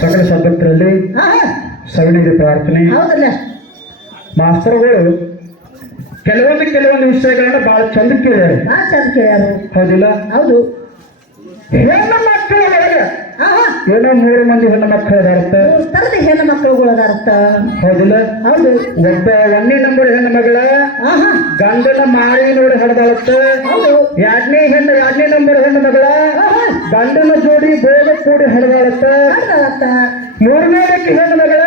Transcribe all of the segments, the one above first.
ಸಕಲ ಸಬ್ಬತ್ತರಲ್ಲಿ ಸವಿಣಿಗೆ ಪ್ರಾರ್ಥನೆ. ಮಾಸ್ತರ್ಗಳು ಕೆಲವೊಂದು ವಿಷಯಗಳನ್ನ ಬಹಳ ಚಂದ ಕೇಳ್ಯಾರ. ಹೌದಿಲ್ಲ? ಹೌದು. ಹೆಣ್ಣು ಮಕ್ಕಳ ಒಳಗೆ ಏನೋ 3 ಮಂದಿ ಹೆಣ್ಣು ಮಕ್ಕಳು ಅದಾರತ್ತ. ಹೆಣ್ಣು ಮಕ್ಕಳುಗಳು ಅದಾರತ್ತ. ಹೌದಿಲ್ಲ? ಹೌದು. ಒಬ್ಬ 1ನೇ ನಂಬರ್ ಹೆಣ್ಣು ಮಗಳ ಗಂಡನ ಮಾರಿ ನೋಡಿ ಹಡ್ದಾಳತ್ತ. 2ನೇ ನಂಬರ್ ಹೆಣ್ಣು ಮಗಳ ಗಂಡನ ಜೋಡಿ ಬೇಗ ಕೂಡಿ ಹಡ್ದಾಳತ್ತ. 3ನೇ ಹೆಣ್ಣು ಮಗಳ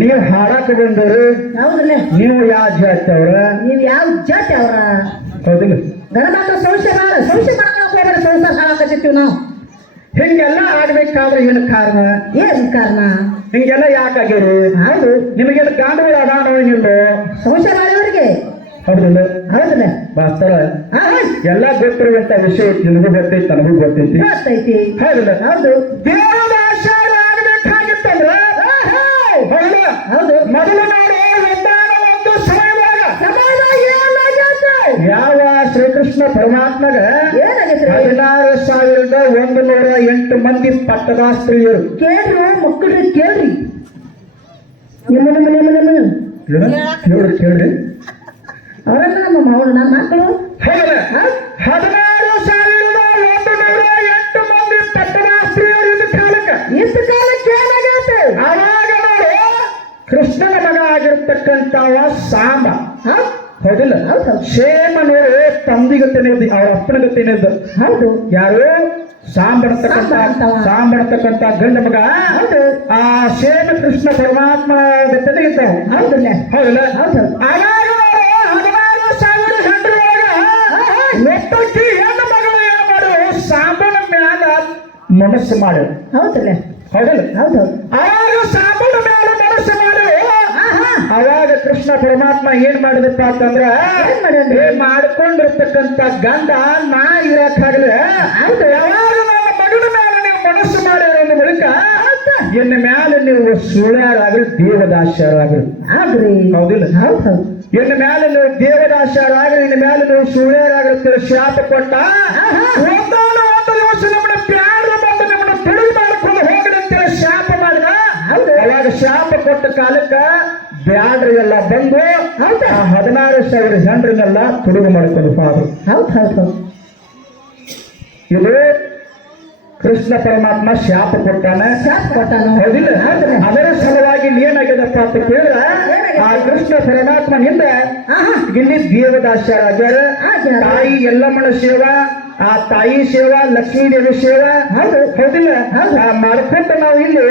ನೀವು ಹಾಡಾಕ ಬಂದವರು. ನೀವು ಯಾವ ಜಾತಿ ಅವ್ರ? ನೀವು ಯಾವ ಜಾತಿ ಅವ್ರ? ಹೌದಿಲ್ಲ? ಗಣಮಕ್ಕ ಸಂಶಯ ಸಂಸಾರ ಹಾಳಾಕತ್ತೀವಿ ನಾವು. ಹಿಂಗೆಲ್ಲ ಆಡ್ಬೇಕಾದ್ರೆ ಏನು ಕಾರಣ? ಹಿಂಗೆಲ್ಲ ಯಾಕಾಗ್ಯಾರು? ಹೌದು. ನಿಮಗೆಲ್ಲ ಗಾಂಧಗಳು ಅದಾನೋ ನಿಲ್ಲು ಸಂಶಯ ಮಾಡಿದವರಿಗೆ. ಹೌದಿಲ್ಲ? ಹೌದಿಲ್ಲ? ಮಾಸ್ತರ ಎಲ್ಲ ಗೊತ್ತಿರುವಂತ ವಿಷಯ ನಿಮಗೂ ಗೊತ್ತೈತಿ, ನನಗೂ ಗೊತ್ತೈತಿ. ಹೌದಿಲ್ಲ? ಹೌದು. ದೇವರ ಆಶೀರ್ವಾದ ಆಗ್ಬೇಕಾಗಿತ್ತಂದ್ರ ಹೌದು ಮೊದಲು ನೋಡಿ ಒಂದು ಸಮಯದಾಗ ಯಾವ ಶ್ರೀಕೃಷ್ಣ ಪರಮಾತ್ಮಗ 16,108 ಮಂದಿ ಪಟ್ಟದಾಸ್ತ್ರೀಯರು. ಕೇಳ್ರಿ ಮಕ್ಕಳು ಕೇಳ್ರಿ, ಕೇಳ್ರಿ ಅವರನ್ನ ನಮ್ಮ ಮಗಳು ನನ್ನ ಮಕ್ಕಳು 16,108 ಮಂದಿ ಪಟ್ಟದಾಸ್ತ್ರೀಯರು. ಇಷ್ಟು ಕಾಲಕ್ಕೆ ಏನಾಗತ್ತೆ? ಅವಾಗ ನೋಡಿ ಕೃಷ್ಣನ ಮಗ ಆಗಿರ್ತಕ್ಕಂಥವ ಸಾಂಬ. ಹೌದಿಲ್ಲ? ಶೇಮನವರು ತಂದಿಗತ್ತೇನೆ ಅವ್ರ ಅಪ್ಪನಿಗತ್ತೇನೆ. ಹೌದು. ಯಾರು? ಸಾಂಬರ್ತಕ್ಕಂಥ ಗಂಡ ಮಗ ಆ ಶೇಮ ಕೃಷ್ಣ ಪರಮಾತ್ಮ ಗತ್ತನೆ ಇದ್ದಾವ. ಹೌದಿಲ್ಲ? ಹೌದಿಲ್ಲ? ಆವಾಗ 16,000 ಹೆಣ್ಣರೊಳಗ ಒಟ್ಟಕ್ಕೆ ಹೆಣ್ಣು ಮಗಳು ಏನು ಮಾಡುವ ಸಾಂಬನ ಮ್ಯಾಲ ಮನಸ್ಸು ಮಾಡು. ಹೌದಿಲ್ಲ? ಹೌದಿಲ್ಲ? ಹೌದು. ಆವಾಗ ಸಾಂಬನ ಮ್ಯಾಲ ಮನಸ್ಸು ಮಾಡು. ಅವಾಗ ಕೃಷ್ಣ ಪರಮಾತ್ಮ ಏನ್ ಮಾಡಿದಪ್ಪ ಅಂತಂದ್ರ ಮಾಡ್ಕೊಂಡಿರ್ತಕ್ಕಂಥ ಗಂಡ ನಾ ಇರಕ್ಕಾಗಲಿ ಯಾವಾಗ ನನ್ನ ಮಗನ ಮೇಲೆ ನೀವು ಮನಸ್ಸು ಮಾಡಿರೋ ಬಳಿಕ ಇನ್ನ ಮ್ಯಾಲೆ ನೀವು ಸುಳ್ಯಾರಾಗ್ರಿ ದೇವದಾಸ್ಯರಾಗ್ರಿ ಆಗ್ರಿ. ಹೌದಿಲ್ಲ? ಇನ್ನ ಮ್ಯಾಲೆ ನೀವು ದೇವದಾಸ್ಯರಾಗ್ರಿ, ಇನ್ನ ಮ್ಯಾಲೆ ನೀವು ಸುಳ್ಯಾರಾಗಿರ್ತೀರ ಶಾಪ ಕೊಟ್ಟ ಒಂದಾನ ಒಂದು ದಿವಸ ನಮ್ಮನ್ನ ಪ್ಯಾರ ಬಂದು ನಮ್ಮನ್ನ ಬಿಡುಗಡೆ ಮಾಡಿಕೊಂಡು ಹೋಗ್ರಿ ಅಂತೇಳಿ ಶಾಪ ಮಾಡಿದ. ಅವಾಗ ಶಾಪ ಕೊಟ್ಟ ಕಾಲಕ್ಕ ಬ್ಯಾಡ್ರಿ ಎಲ್ಲ ಬಂದು 16,000 ಜನರನ್ನೆಲ್ಲ ತುಡುಗು ಮಾಡಿಕೊಂಡು ಫಾದರು. ಇದು ಕೃಷ್ಣ ಪರಮಾತ್ಮ ಶಾಪ ಕೊಟ್ಟಾನ. ಹೌದಿಲ್ಲ? ಅದರ ಸಲುವಾಗಿ ಏನಾಗ್ಯದಪ್ಪ ಅಂತ ಕೇಳಿದ್ರೆ ಆ ಕೃಷ್ಣ ಪರಮಾತ್ಮನಿಂದ ಇಲ್ಲಿ ದೇವದಾಸರಾಗ್ಯಾರ. ತಾಯಿ ಎಲ್ಲಮ್ಮನ ಸೇವಾ, ಆ ತಾಯಿ ಸೇವಾ, ಲಕ್ಷ್ಮೀ ದೇವಿ ಸೇವಾ ಹೌದಿಲ್ಲ ಮಾಡ್ಕೊತ ನಾವು ಇಲ್ಲಿ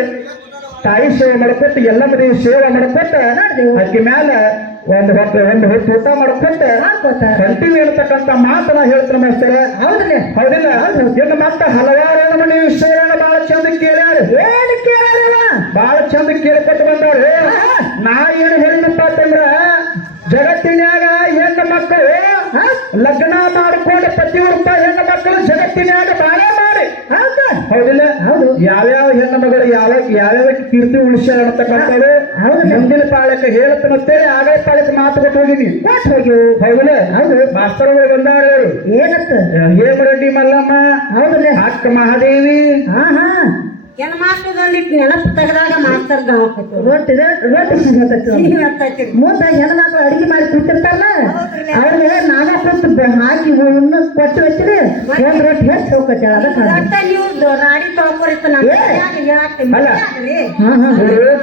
ತಾಯಿ ಸೇವೆ ಮಾಡ್ಕೊತ ಎಲ್ಲಮ್ಮ ದೇವಿ ಸೇವೆ ಮಾಡ್ಕೊತ ಅಕ್ಕಿ ಮ್ಯಾಲ ಒಂದು ಹೊತ್ತು ಊಟ ಮಾಡ್ಕೊತ ಕಂಟಿನ್ಯೂ ಇರ್ತಕ್ಕಂಥ ಮಾತನ್ನ ಹೇಳ್ತಾರೆ ಮಾಸ್ತರ. ಹೌದಿಲ್ಲ ಇನ್ನು ಮತ್ತೆ ಹಲವಾರು ನಮ್ಮನೆ ವಿಷಯಗಳನ್ನ ಬಹಳ ಚಂದ ಕೇಳ್ಯಾರ. ಏನು ಕೇಳ್ಯಾರ? ಬಹಳ ಚಂದ ಕೇಳ್ಕೊತ ಬಂದವ್ರು. ನಾ ಏನು ಹೇಳಿನಪ್ಪ ಅಂತಂದ್ರ ಜಗತ್ತಿನ್ಯಾಗ ಹೆಣ್ಣು ಮಕ್ಕಳು ಲಗ್ನ ಮಾಡ್ಕೊಂಡು ಪ್ರತಿಯೊಬ್ಬ ಹೆಣ್ಣು ಮಕ್ಕಳು ಜಗತ್ತಿನ್ಯಾಗ ಬಾಳ ಮಾಡಿ ಹೌದಿಲ್ಲ ಯಾವ್ಯಾವ ಹೆಣ್ಣು ಮಗಳು ಯಾವ್ಯಾವ ಕೀರ್ತಿ ಉಳಿಸ್ಯಾರ ಅಂತಕ್ಕಂಥವ್ರು ಮುಂದಿನ ಪಾಳಕ್ಕೆ ಹೇಳತ್ತಂತೇಳಿ ಆಗೇ ಪಾಳಕ್ಕೆ ಮಾತು ಕೊಟ್ಟು ಹೋಗಿನಿ ಹೌದಿಲ್ಲ. ಮಾಸ್ತರ್ಗಳು ಬಂದವರು ಏನತ್ತ ಹೇಮರೆಡ್ಡಿ ಮಲ್ಲಮ್ಮ ಹೌದಿಲ್ಲ, ಅಕ್ಕ ಮಹಾದೇವಿ ಹೆಣ್ಣು ಮಾಸ್ಟರ್ದಲ್ಲಿ ನೆನಪು ತೆಗೆದಾಗ ಮಾಸ್ತರ್ ರೊಟ್ಟಿ ಮುಂದೆ ಹೆಣ್ಣು ಮಕ್ಕಳು ಅಡಿಗೆ ಮಾಡಿ ಕೂತಿರ್ತಾರಲ್ಲ ಅವ್ರಿಗೆ ನಾವೇ ಕೂತು ಹಾಕಿ ಇನ್ನು ಕೊಟ್ಟು ಹಚ್ಚಿರಿ ಒಂದ್ ರೊಟ್ಟಿ ಹೆಚ್ಚು ಹೋಗ್ತೈತೆ ಅದಕ್ಕೆ ನೀವು ರಾಡಿ ತೊಳ್ಕೊರಿತ್ತು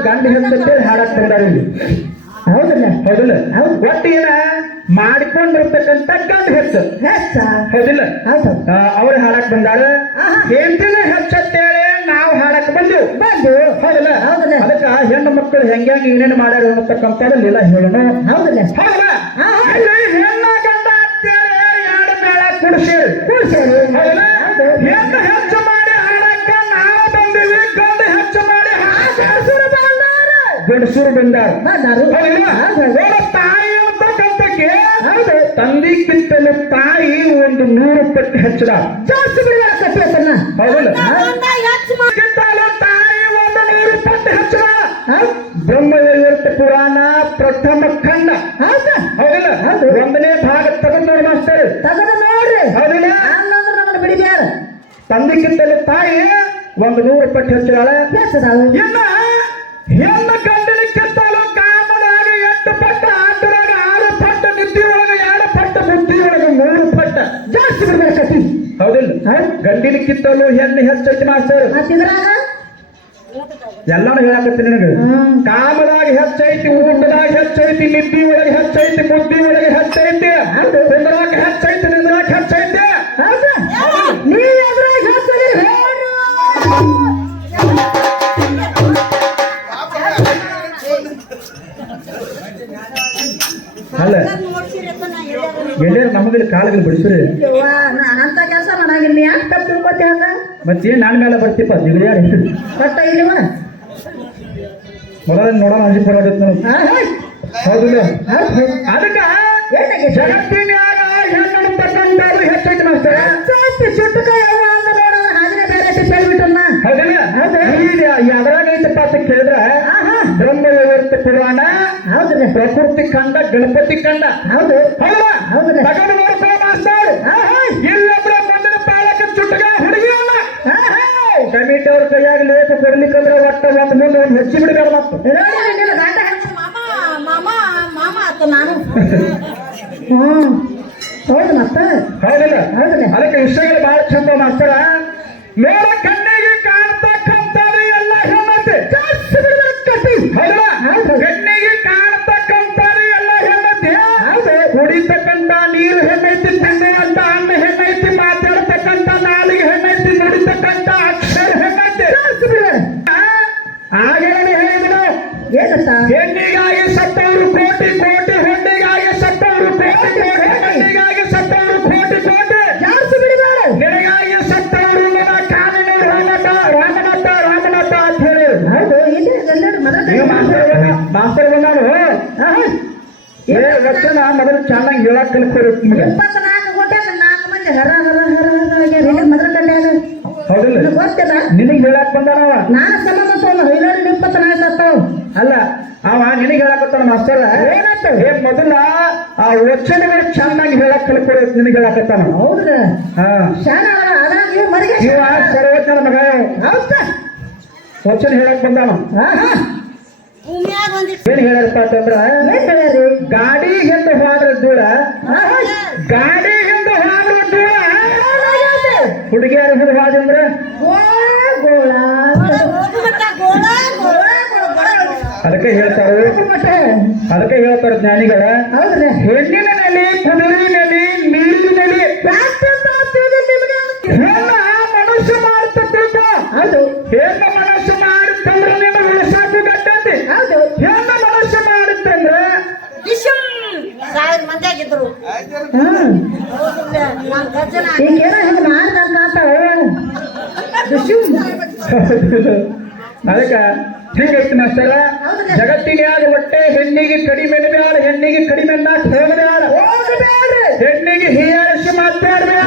ಗಂಡ ಹೆಂಡತಿ ಹಾಡಕ್ ಬಂದಾರ. ಹೌದಲ್ಲ ಹೌದಿಲ್ಲ ಒಟ್ಟಿನ ಮಾಡಿಕೊಂಡಿರ್ತಕ್ಕಂಥ ಗಂಡ ಹೆಚ್ಚು ಹೌದಿಲ್ಲ ಅವ್ರು ಹಾಡಕ್ ಬಂದಾರ. ಹೆಂಡತಿನ ಹೆಚ್ಚತ್ತೇಳಿ ನಾವು ಹಾಡಕ್ ಬಂದು ಹೌದಲ್ಲ. ಅದಕ್ಕ ಹೆಣ್ಣು ಮಕ್ಕಳು ಹೆಂಗ್ಯಾಂಗ ಏನೇನು ಮಾಡ್ಯಾರ ಅನ್ನತಕ್ಕಂಥದ್ದೆಲ್ಲ ಹೇಳೋಣ ಹೌದಲ್ಲ. ಹೆಣ್ಣ ಗಂಡ ಅಂತೇಳಿ ಎರಡು ಮೇಳ ಕುಡಿಸೇರಿ ಹೌದಲ್ಲ. ಹೆಣ್ಣು ಹೆಚ್ಚು ಮಾಡಿ ಹಾಡಕ್ಕ ನಾವು ಬಂದಿವಿ, ಗಂಡು ಹೆಚ್ಚು ಮಾಡಿ ಗಂಡಸೂರು ಬಂದಾರು. ತಾಯಿ ಅಂತಕ್ಕಂಥಕ್ಕೆ ತಂದೆಗಿಂತಲೂ ತಾಯಿ ಒಂದು 100 ಪಟ್ಟು ಹೆಚ್ಚದ ಜಾಸ್ತಿ ಬಿಡಲ್ಲ. ಹೌದಲ್ಲ ತಾಯಿ ಒಂದು 100 ಪಟ್ಟು ಹೆಚ್ಚದ. ಬ್ರಹ್ಮವೈವರ್ತ ಪುರಾಣ ಪ್ರಥಮ ಖಂಡ ಹೌದಿಲ್ಲ, 1ನೇ ಭಾಗ ತಗೊಂಡ್ ನೋಡಿ ಮಾಸ್ತರ್, ತಗದ ನೋಡ್ರಿ ಹೌದಿಲ್ಲ. ನಮ್ಮನ್ನ ಬಿಡಿದ್ಯಾರ ತಂದೆಗಿಂತಲೂ ತಾಯಿ ಒಂದು 100 ಪಟ್ಟು ಹೆಚ್ಚದಾಳ. ಇನ್ನ ಹೆಣ್ಣು ಗಂಡನಿಕ್ಕಿಂತಲೂ ಕಾಮದಾಗ 8 ಪಟ್ಟು, ಆಟದಾಗ 6 ಪಟ್ಟು, ನಿದ್ದೆ ಒಳಗೆ 2 ಪಟ್ಟು, ಬುದ್ಧಿ ಒಳಗೆ 3 ಪಟ್ಟು ಜಾಸ್ತಿ ಬಿಡ್ಬೇಕತಿ ಹೌದಿಲ್ಲ. ಗಂಡಿನಕ್ಕಿಂತಲೂ ಹೆಣ್ಣು ಹೆಚ್ಚೈತಿ ಮಾಸ್ತರ್. ಎಲ್ಲಾನು ಹೇಳಕತ್ತೀನಿ ನಿನಗೆ. ಕಾಮದಾಗ ಹೆಚ್ಚೈತಿ, ಊಟದಾಗ ಹೆಚ್ಚೈತಿ, ನಿದ್ದಿ ಒಳಗೆ ಹೆಚ್ಚೈತಿ, ಬುದ್ಧಿ ಒಳಗೆ ಹೆಚ್ಚೈತಿ, ನಿಂದ್ರಾಕ ಹೆಚ್ಚೈತಿ, ನಿಂದ್ರಾಕ ಹೆಚ್ಚೈತಿ. ನೀ ಎದ್ರಾಗ ಹೆಚ್ಚೈತಿ ಅಲ್ಲ ಎಲ್ಲರೂ ನಮಗಲ್ಲಿ ಕಾಲಗಳು ಬಿಡಿಸ್ರಿ ಅಂತ ಕೆಲಸ ಮಾಡಾಗಿಲ್ಲ. ಯಾಕೆ ತಪ್ಪು ತಿಳ್ಕೊತಿ ಹಂಗ? ಮತ್ತೇನ್ ನನ್ನ ಮೇಲೆ ಬರ್ತಿಪ್ಪ ನಿಗಡಿಯಾರ ಕೊಟ್ಟ ಇಲ್ಲಿವ ಮೊದಲ ನೋಡೋಣ ಅಂಜಿ ಕೊಡೋದಿತ್ತು ಹೌದಿಲ್ಲ. ಅದಕ್ಕ ಜಗತ್ತಿನ್ಯಾಗ ಹೆಣ್ಣು ಹೆಚ್ಚೈತಿ ಮಾಸ್ತರ. ಸುಟ್ಟಕ ಯಾವ ಅಂತ ನೋಡ ಹಾಗೆ ಬೇರೆ ಹೇಳ್ಬಿಟ್ಟಲ್ಲ ಹೌದಿಲ್ಲ. ಯಾವ್ದ್ರಾಗ ಐತಪ್ಪ ಅಂತ ಕೇಳಿದ್ರ ಬ್ರಹ್ಮವೈವರ್ತ ಪುರಾಣ ಹೌದ್ರಿ, ಪ್ರಕೃತಿ ಕಂಡ, ಗಣಪತಿ ಕಂಡ ಹೌದು ಹೌದಾ ತಗೊಂಡು ನೋಡ್ಕೋ ಮಾಸ್ತರ್. ಇಲ್ಲೊಬ್ರ ಮುಂದಿನ ಪಾಲಕ ಚುಟ್ಟಗ ಹುಡುಗಿ ಅಲ್ಲ ಕಮಿಟಿ ಅವ್ರ ಕೈಯಾಗ ಲೇಖ ಕೊಡ್ಲಿಕ್ಕಂದ್ರೆ ಒಟ್ಟ ಒಂದು ಮುಂದೆ ಒಂದು ಹೆಚ್ಚಿ ಬಿಡಬೇಡ. ಮತ್ತು ಮಾಮ ಆತ ನಾನು ಹೌದು ಮತ್ತ ಹೌದಿಲ್ಲ. ಹೌದಿಲ್ಲ. ಅದಕ್ಕೆ ವಿಷಯಗಳು ಬಹಳ ಚಂದ ಮಾಸ್ತರ. ಮೇಲ ಕಣ್ಣಿಗೆ ಕಾಣ್ತಕ್ಕಂಥದ್ದು ಎಲ್ಲ ಹೆಣ್ಣತ್ತೆ ಹೌದಾ. ಕಣ್ಣಿಗೆ ಕಾಣ್ತಕ್ಕಂಥದ್ದು ಎಲ್ಲ ಹೆಣ್ಣತ್ತೆ. ಕುಡಿತಕ್ಕಂಥ ನೀರು ಹೆಣ್ಣೈತಿ, ತಿನ್ನುವಂತ ಅನ್ನ ಹೆಣ್ಣೈತಿ, ಮಾತಾಡ್ತಕ್ಕಂಥ ನಾಲಿಗೆ ಹೆಣ್ಣೈತಿ, ನುಡಿತಕ್ಕಂಥ ಅಕ್ಷರ ಹೆಣ್ಣೈತಿ. ಆಗೇನೆ ಹೇಳಿದ್ರು ಏನಂತ? ಹೆಣ್ಣಿಗಾಗಿ ಸತ್ತವರು ಕೋಟಿ ಕೋಟಿ, ಹೆಣ್ಣಿಗಾಗಿ ಸತ್ತವರು ಕೋಟಿ ಕೋಟಿ, ಹೆಣ್ಣಿಗಾಗಿ ಸತ್ತವರು ಕೋಟಿ ಕೋಟಿ, ಜಾಸ್ತಿ ಬಿಡಬೇಡ. ನಿನಗಾಗಿ ಸತ್ತವರು ನನ್ನ ಕಾನೂನು ರಾಮನಾಥ ರಾಮನಾಥ ರಾಮನಾಥ ಅಂತ ಹೇಳಿ. ಹೌದು ಇಲ್ಲಿ ಎಲ್ಲರೂ ಮಾಸ್ತರ್ ಬಂದಾನು ವಚನ ಮೊದಲು ಚೆನ್ನಾಗಿ ಹೇಳಕ್ ಕಲಿಸ್ತಾರೆ ನಿಮಗೆ. 24 ಕೊಟ್ಟಾಗ 4 ಮಂದಿ ಹರ ಹರ ಹರ ಹರ ಮೊದಲ ಕಂಡ್ಯಾಗ ಹೌದಿಲ್ಲ. ಗೊತ್ತಿಲ್ಲ ನಿನಗೆ ಹೇಳಕ್ ಬಂದಾನವ. ನಾನು ಸಂಬಂಧ ತಗೊಂಡು 24 ಸತ್ತಾವ. ಅಲ್ಲ ಅವ ನಿನಗೆ ಹೇಳಕತ್ತಾನ ಮಾಸ್ತರ. ಏನಾಯ್ತು? ಮೊದಲ ಆ ವಚನಗಳು ಚೆನ್ನಾಗಿ ಹೇಳಕ್ ಕಲಿಸ್ತಾರೆ ನಿನಗೆ ಹೇಳಕತ್ತಾನ. ಹೌದ್ರಿ ಹಾ ಶಾಣ ಅದಾಗ ಇವ್ ಮರಿಗೆ ಇವ ಸರ್ವಜ್ಞನ ಮಗ. ಹೌದಾ ವಚನ ಹೇಳಕ್ ಬಂದಾನ. ಏನ್ ಹೇಳ್ಯಾರಪ್ಪ ಅಂತಂದ್ರ ಗಾಡಿ ಹಿಂದೆ ಹೋದ್ರ ದೂರ, ಗಾಡಿ ಹಿಂದೆ ಹೋದ್ರ ದೂರ, ಹುಡುಗಿಯರ ಹಿಂದೆ ಹೋದಂದ್ರ ಅದಕ್ಕೆ ಹೇಳ್ತಾರೆ ಅದಕ್ಕೆ ಹೇಳ್ತಾರೆ ಜ್ಞಾನಿಗಳ ಹೌದ್ರಿ ಹೆಣ್ಣಿನ ನೆಲೆ ಕುದುರೆ ನೆಲೆ ನೀರಿನ ನೆಲೆ ಹೆಣ್ಣ ಮನುಷ್ಯ ಮಾಡ್ತಿರ್ತ ಹೌದು ಹೆಣ್ಣ ಮನುಷ್ಯ ಮಾಡುತ್ತಂದ್ರೆ ನೀನು ಉಳಿಸಾಕು ಗಟ್ಟಂತೆ ಹೌದು ಹೆಣ್ಣ ಮನುಷ್ಯ ಮಾಡುತ್ತಂದ್ರೆ ಸಾವಿರ ಮಂದಿ ಆಗಿದ್ರು ಹ್ಮ್ ನಮ್ ಗಜ್ಜನ ಈಗೇನೋ ಹಿಂಗ್ ಮಾಡ್ದಂಗ ಅದಕ್ಕ ಹೀಗೈತಿ ಮಾಸ್ತರ ಜಗತ್ತಿನ್ಯಾಗ ಹೊಟ್ಟೆ ಹೆಣ್ಣಿಗೆ ಕಡಿಮೆ ಬ್ಯಾಡ ಹೆಣ್ಣಿಗೆ ಕಡಿಮೆ ನಾಕ್ ಹೋಗಬ್ಯಾಡ ಹೆಣ್ಣಿಗೆ ಹೀಯಾಳಿಸಿ ಮಾತಾಡ್ಬೇಡ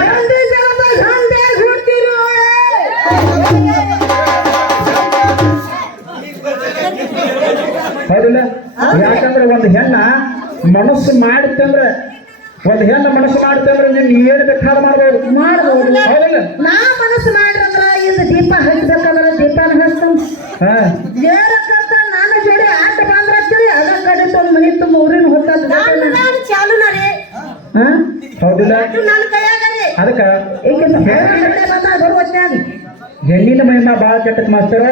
ಹೌದಿಲ್ಲ ಯಾಕಂದ್ರೆ ಒಂದು ಹೆಣ್ಣ ಮನಸ್ಸು ಮಾಡಿತ್ತಂದ್ರೆ ಒಂದು ಹೆಣ್ಣ ಮನಸ್ಸು ಮಾಡಿತ್ತಂದ್ರೆ ನೀನ್ ಏನ್ ಬೇಕಾದ್ರೆ ಮಾಡ್ಬೋದು ಮಾಡ್ಬೋದು ಹೌದಿಲ್ಲ ನಾ ಮನಸ್ಸು ಮಾಡ್ರಂದ್ರ ಇಂದ ದೀಪ ಹಚ್ಚಬೇಕಂದ್ರ ದೀಪನ ಹಚ್ತಂದ್ ಹಾ ದೇವರಕ್ಕಂತ ನನ್ನ ಜೋಡಿ ಆಟ ಬಂದ್ರತ್ತೀರಿ ಅದ ಕಡೆ ತೊಂದ್ ಮನಿ ತುಂಬ ಊರಿನ ಹೊತ್ತದ ನಾನು ಚಾಲು ನರಿ ಹಾ ಹೌದಿಲ್ಲ ಅದು ನನ್ನ ಕೈಯಾಗರಿ ಅದಕ್ಕ ಈಗ ಬಂದ ಬರುವತ್ನ್ಯಾಗ ಹೆಣ್ಣಿನ ಮಹಿಮಾ ಬಾಳ ಕೆಟ್ಟಕ್ ಮಾಸ್ತರ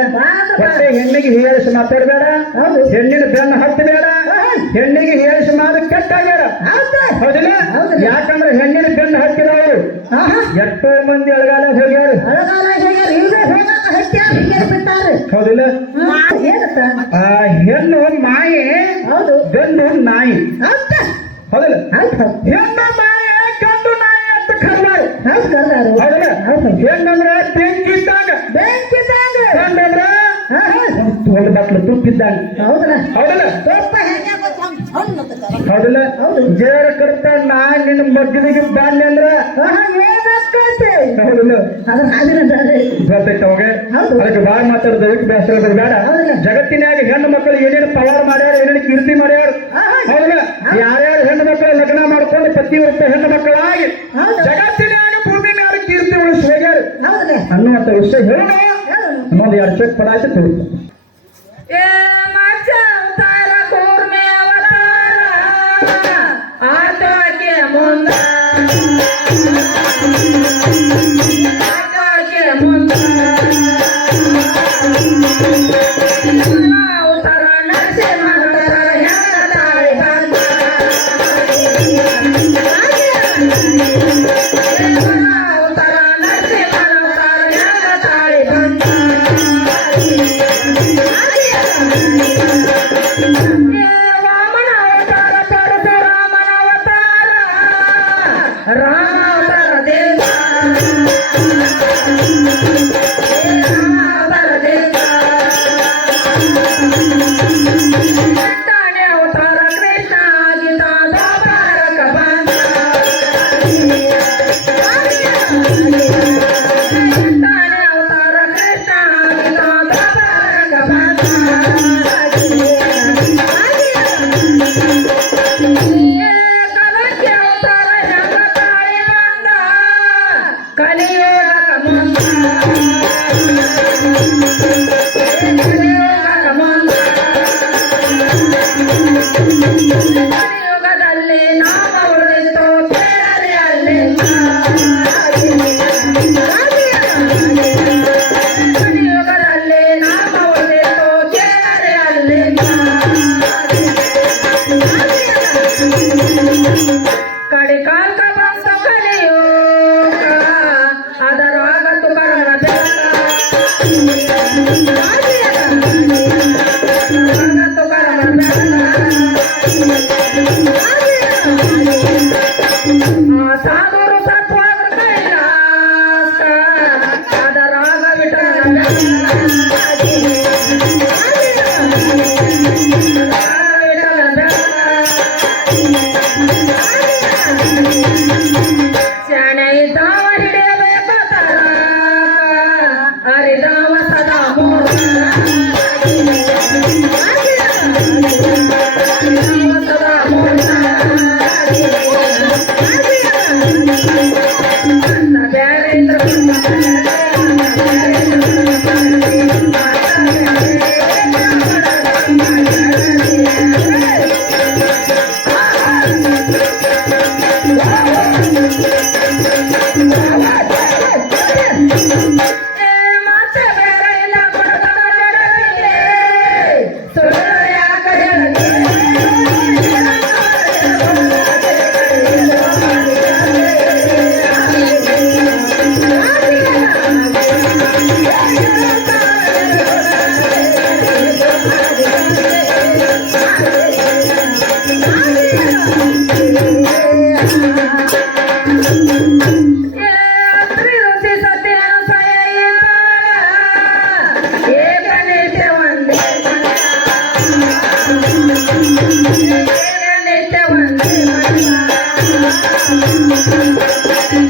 ಹೊಟ್ಟೆ ಹೆಣ್ಣಿಗೆ ಹೀಯಾಳಿಸಿ ಮಾತಾಡ್ಬೇಡ ಹೌದು ಹೆಣ್ಣಿನ ಬೆನ್ನ ಹತ್ತಬೇಡ ಹೆಣ್ಣಿಗೆ ಹೀಯಾಳಿಸಿ ಮಾಡ ಕೆಟ್ಟಾಗ್ಯಾರ ಹೌದಿಲ್ಲ ಯಾಕಂದ್ರೆ ಹೆಣ್ಣಿನ ಬೆನ್ನ ಹತ್ತಿದವರು ಎಷ್ಟೋ ಮಂದಿ ಅಳಗಾಲ ಹೋಗ್ಯಾರ ಅಳಗಾಲ ಹೋಗ್ಯಾರ ಈಗ ಹೋಗಾಕ ಹತ್ಯಾರ ಹಿಂಗೆ ಬಿಟ್ಟಾರ ಹೌದಿಲ್ಲ ಏನತ್ತ ಆ ಹೆಣ್ಣು ಮಾಯೆ ಹೌದು ಗಂಡು ನಾಯಿ ಹೌದ ಹೌದಿಲ್ಲ ಹೌದು ಹೆಣ್ಣು ಮಾಯೆ ಗಂಡು ನಾಯಿ ಅಂತ ಕರ್ದಾರು ಹೌದು ಕರ್ದಾರು ಹೌದಿಲ್ಲ ಹೌದು ಹೆಣ್ಣಂದ್ರೆ ಬೆಂಕಿ ಇದ್ದಾಗ ಬೆಂಕಿದಾಗ ಗಂಡಂದ್ರ ಒಂದು ಬಟ್ಲು ತುಪ್ಪಿದ್ದಾಗ ಹೌದಲ್ಲ ಹೌದಿಲ್ಲ ತುಪ್ಪ ಹೌದಿಲ್ಲ ಹೌದು ಜೇರ ಕಡ್ತ ನಾ ನಿನ್ನ ಮಗ್ಗನಿಗೆ ಬಾಲ್ಯ ಅಂದ್ರ ಏನಾಗ್ತೈತಿ ಹೌದಿಲ್ಲ ಅದು ಹಾದಿನ ಗೊತ್ತೈತ ಅವಾಗ ಹೌದು. ಅದಕ್ಕೆ ಬಾಳ ಮಾತಾಡೋದಕ್ಕೆ ಬೇಸರ ಬೇಡ ಹೌದಿಲ್ಲ. ಜಗತ್ತಿನಾಗ ಹೆಣ್ಣು ಮಕ್ಕಳು ಏನೇನು ಪವಾಡ ಮಾಡ್ಯಾರ ಏನೇನು ಕೀರ್ತಿ ಮಾಡ್ಯಾರ ಹೌದಿಲ್ಲ ಯಾರ್ಯಾರು ಹೆಣ್ಣು ಮಕ್ಕಳು ಲಗ್ನ ಮಾಡ್ಕೊಂಡು ಪತಿವ್ರತ ಹೆಣ್ಣು ಮಕ್ಕಳಾಗಿ ಹೌದು. ಜಗತ್ತಿನಾಗ ಭೂಮಿ ಮೇಲೆ ಕೀರ್ತಿ ಉಳಿಸಿ ಹೋಗ್ಯಾರ ಹೌದಲ್ಲ ಅನ್ನುವಂತ ವಿಷಯ ಹೇಳೋಣ ಇನ್ನೊಂದು ಎರಡು ಚೋಕ್ ಪದ ಆಯ್ತು ತೋರಿಸ್ತು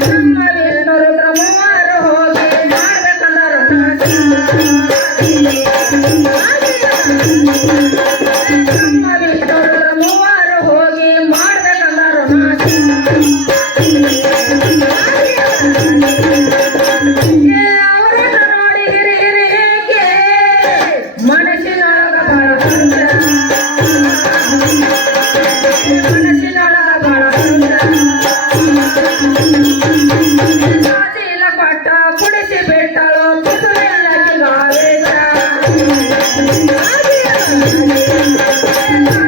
ನಮ್ಮ ವಿಷ್ಣು ರುದ್ರ ಮೂವರು ಹೋಗಿ ಮಾಡ್ಬೇಕಂದರು ನಮ್ಮ ವಿಷ್ಣು ರುದ್ರ ಮೂವರು ಹೋಗಿ ಮಾಡ್ಬೇಕಂದರು ಅವರನ್ನ ನೋಡಿ ಹಿರಿ ಹಿರಿಗೆ ಮನಸ್ಸಿನೊಳಗ ಬಾಳ ಮನಸ್ಸಿನೊಳಗ ಬಾಳ ಚೀಲ ಕೊಟ್ಟ ಕುಡಿಸಿ ಬಿಟ್ಟಳು ಕುಸುಮೆಲ್ಲ ಗಾವೇಶ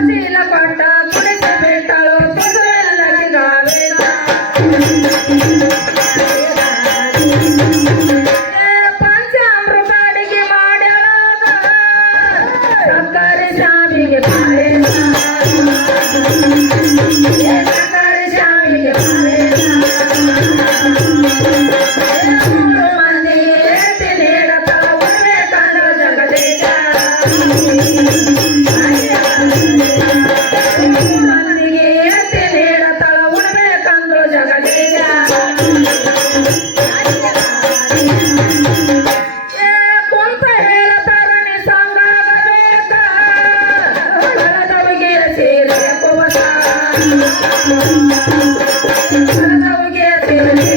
ಚೀಲ ಕೊಟ್ಟ ಕುಡಿಸಿ ಬಿಟ್ಟಳು ಕುಸುಮೆಲ್ಲ ಗಾವೇಶ ಪಂಚಾಮೃತ ಅಡಿಗೆ ಮಾಡ್ಯಾಳಾಗ ಸಕ್ಕರೆ ಶಾವಿಗೆ ಪಾಯಸ ಸಕ್ಕರೆ ಶಾವಿಗೆ ಪಾಯಸ ಮೂರು ಮಂದಿ ಎತ್ತಿ ನೀಡತ ಉಣ್ಮೆ ಕಂಡ ಜಗದೀಶ ಮೂರು ಮಂದಿಗೆ ಎತ್ತಿ ನೀಡತಳ ಉಣ್ಮೆ ಕಂದ್ರು ಜಗದೀಶ ಕುಂತ ಹೇಳತಾರಣಿ ಸಂಗಾಗಬೇಕ ಹಳದವಿಗೆ ಸೀರೆ ಕುವಸ ಹಳದವಿಗೆ ಸೀರೆ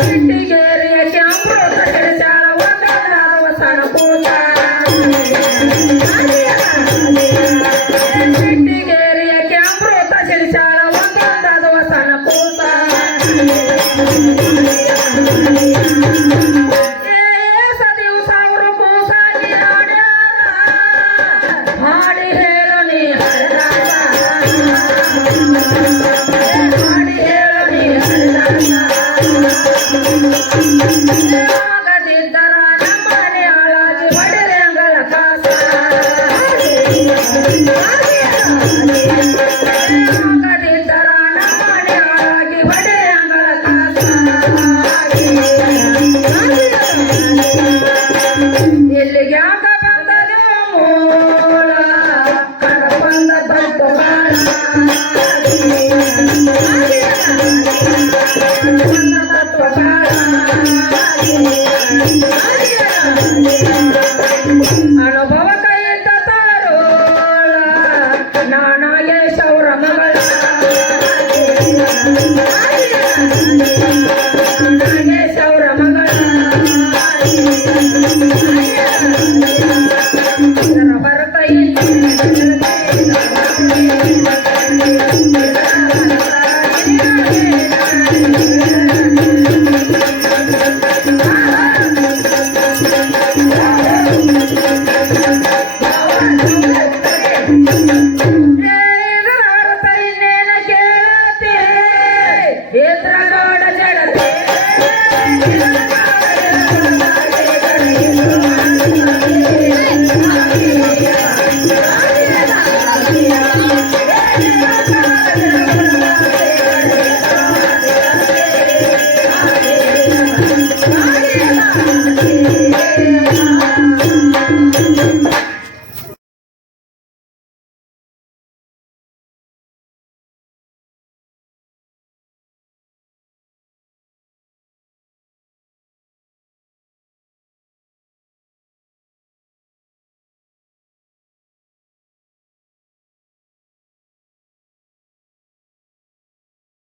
ಸಿಟ್ಟಿಗೇರಿಯ ಕ್ಯಾಂಪ್ರೋತ ಹಿಡಿಸಾಳ ಒಂದಾದ ಸಣ್ಣ ಕೂತ ಸಿಟ್ಟಿಗೇರಿಯ ಕ್ಯಾಂಪ್ರೋತ ಹಿಡಿಸಾಳ ಒಂದಾದ ಸಣ್ಣ ಕೂತ ದಿವಸ ಅವರು ಕೂಸಾಗಿ ಆಡ್ಯಾರ ಹಾಡಿ ಹೇಳು ನೀ ಹರಿದಾಸ ಹಾಡಿ ಹೇಳು ನೀ ಹರಿದಾಸ ಆಗದಿದ್ದರ ನಮ್ಮನೆ ಹಾಳಾಗಿ ಹೊಡೆರೆ ಅಂಗಳ ಕಾಸ ಆಗದಿದ್ದರ ನಮ್ಮನೆ ಹಾಳಾಗಿ ಹೊಡೆರೆ ಅಂಗಳ ಕಾಸ ಇಲ್ಲಿಗೆ ಯಾಕ ಬಂದದ ಮೂಲ ಕಡಪಂದ ಬಂತು ಕಾಳ ತತ್ವ ಕಾಳ ಅನುಭವ ಕೈಯಿಂದ ತಾರೋಳ ನಾನಾಗೇಶವರ ಮಗಳ ನಾಗೇಶವರ ಮಗಳ ಭರತ